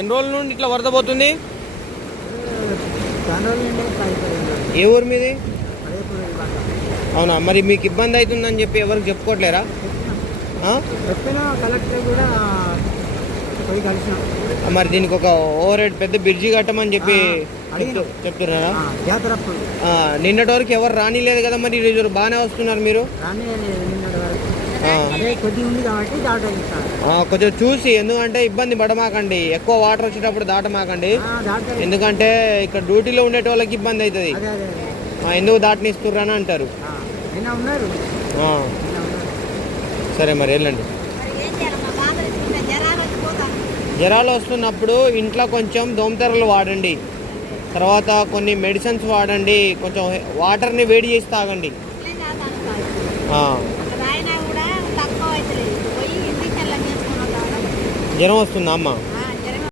ఎన్ని రోజుల నుండి ఇట్లా వరద పోతుంది? ఏ ఊరు మీది? అవునా, మరి మీకు ఇబ్బంది అవుతుందని చెప్పి ఎవరికి చెప్పుకోవట్లేరా? మరి దీనికి ఒక ఓవర్ హెడ్ పెద్ద బ్రిడ్జి కట్టమని చెప్పి చెప్తున్నారా? నిన్నటి వరకు ఎవరు రానిలేదు కదా, మరి ఈరోజు బాగానే వస్తున్నారు మీరు. కొంచెం చూసి, ఎందుకంటే ఇబ్బంది పడమాకండి, ఎక్కువ వాటర్ వచ్చేటప్పుడు దాటమాకండి, ఎందుకంటే ఇక్కడ డ్యూటీలో ఉండే వాళ్ళకి ఇబ్బంది అవుతుంది. ఎందుకు దాటనిస్తుర్రని అంటారు. సరే మరి వెళ్ళండి. జ్వరాలు వస్తున్నప్పుడు ఇంట్లో కొంచెం దోమతెరలు వాడండి, తర్వాత కొన్ని మెడిసిన్స్ వాడండి, కొంచెం వాటర్ని వేడి చేసి తాగండి. జ్వరం వస్తుందా అమ్మ?